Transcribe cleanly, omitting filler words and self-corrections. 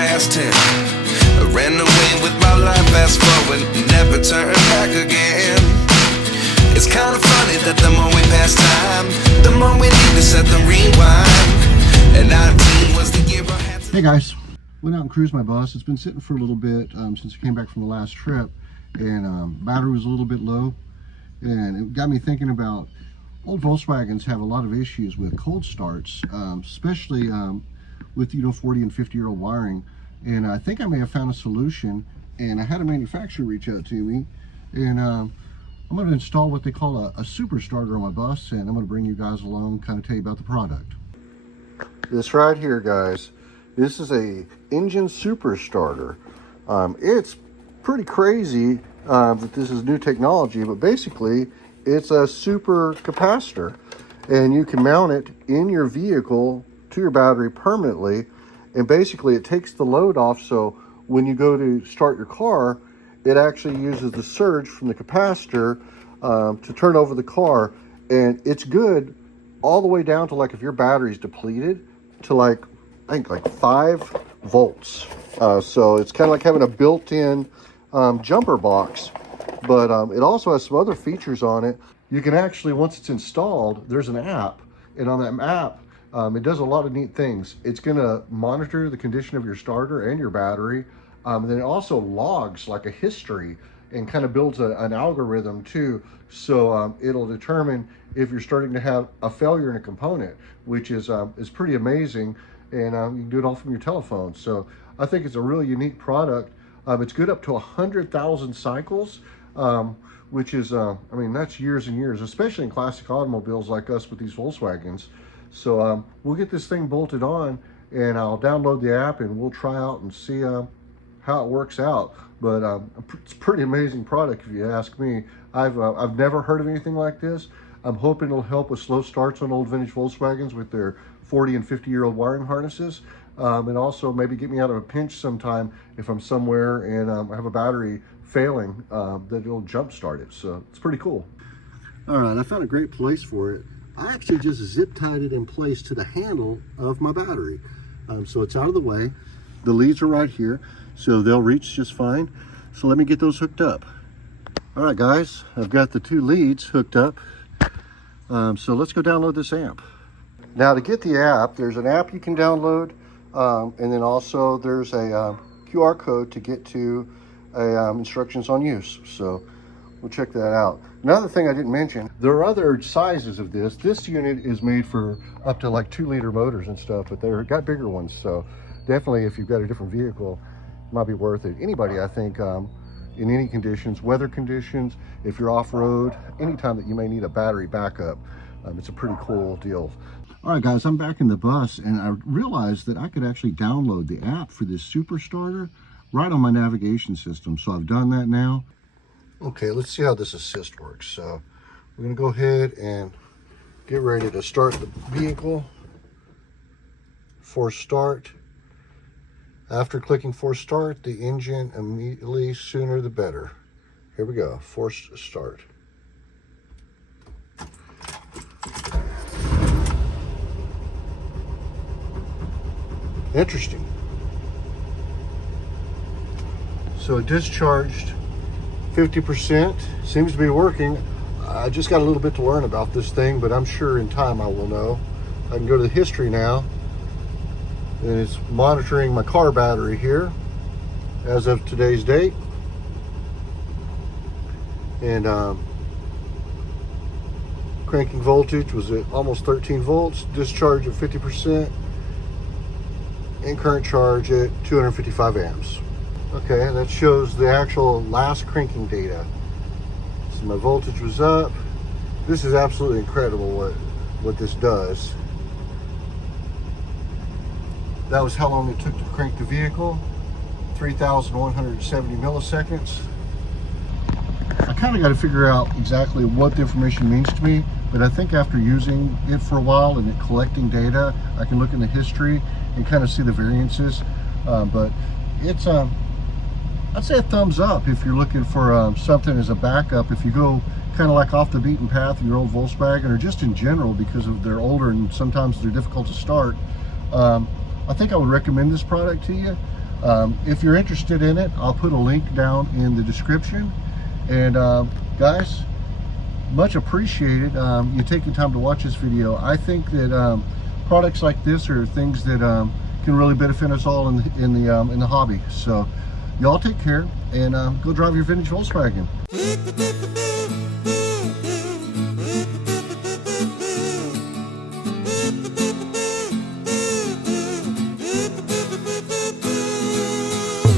past 10. I ran away with my life, fast forward, never turn back again. It's kind of funny that the more we pass time, the more we need to set the rewind. And 19 was the year I had to... Hey guys, went out and cruised my bus. It's been sitting for a little bit since I came back from the last trip, and battery was a little bit low, and it got me thinking about old Volkswagens have a lot of issues with cold starts, especially with 40 and 50-year-old wiring. And I think I may have found a solution, and I had a manufacturer reach out to me, and I'm going to install what they call a super starter on my bus, and I'm going to bring you guys along, kind of tell you about the product. This right here, guys, this is a engine super starter. It's pretty crazy that this is new technology, but basically it's a super capacitor, and you can mount it in your vehicle to your battery permanently, and basically it takes the load off, so when you go to start your car, it actually uses the surge from the capacitor to turn over the car. And it's good all the way down to, like, if your battery's depleted, to I think 5 volts. So it's kind of like having a built-in jumper box, but it also has some other features on it. You can actually, once it's installed, there's an app, and on that app, it does a lot of neat things. It's going to monitor the condition of your starter and your battery. Then it also logs like a history and kind of builds an algorithm too. So it'll determine if you're starting to have a failure in a component, which is pretty amazing. And you can do it all from your telephone. So I think it's a really unique product. It's good up to 100,000 cycles, which is, I mean, that's years and years, especially in classic automobiles like us with these Volkswagens. So we'll get this thing bolted on, and I'll download the app, and we'll try out and see how it works out. But it's a pretty amazing product, if you ask me. I've never heard of anything like this. I'm hoping it'll help with slow starts on old vintage Volkswagens with their 40 and 50-year-old wiring harnesses, and also maybe get me out of a pinch sometime if I'm somewhere and I have a battery failing, that it'll jump start it. So it's pretty cool. All right, I found a great place for it. I actually just zip tied it in place to the handle of my battery. So it's out of the way. The leads are right here, so they'll reach just fine. So let me get those hooked up. All right, guys, I've got the 2 leads hooked up. So let's go download this amp. Now, to get the app, there's an app you can download, and then also there's a QR code to get to instructions on use. So we'll check that out. Another thing I didn't mention, there are other sizes of this. This unit is made for up to like 2-liter motors and stuff, but they've got bigger ones. So definitely, if you've got a different vehicle, it might be worth it. Anybody, I think, in any conditions, weather conditions, if you're off-road, anytime that you may need a battery backup, it's a pretty cool deal. All right, guys, I'm back in the bus, and I realized that I could actually download the app for this super starter right on my navigation system. So I've done that now. Okay, let's see how this assist works. So we're going to go ahead and get ready to start the vehicle. Force start. After clicking force start, the engine immediately, sooner the better. Here we go, force start. Interesting. So it discharged 50%, seems to be working. I just got a little bit to learn about this thing, but I'm sure in time I will know. I can go to the history now, and it's monitoring my car battery here as of today's date. And cranking voltage was at almost 13 volts, discharge at 50%, and current charge at 255 amps. Okay, that shows the actual last cranking data. So my voltage was up. This is absolutely incredible what this does. That was how long it took to crank the vehicle, 3,170 milliseconds. I kind of got to figure out exactly what the information means to me, but I think after using it for a while and it collecting data, I can look in the history and kind of see the variances. But it's I'd say a thumbs up if you're looking for something as a backup. If you go kind of like off the beaten path of your old Volkswagen, or just in general because of they're older and sometimes they're difficult to start, I think I would recommend this product to you. If you're interested in it, I'll put a link down in the description. And guys, much appreciated you taking time to watch this video. I think that products like this are things that can really benefit us all in the hobby. So y'all take care and go drive your vintage Volkswagen.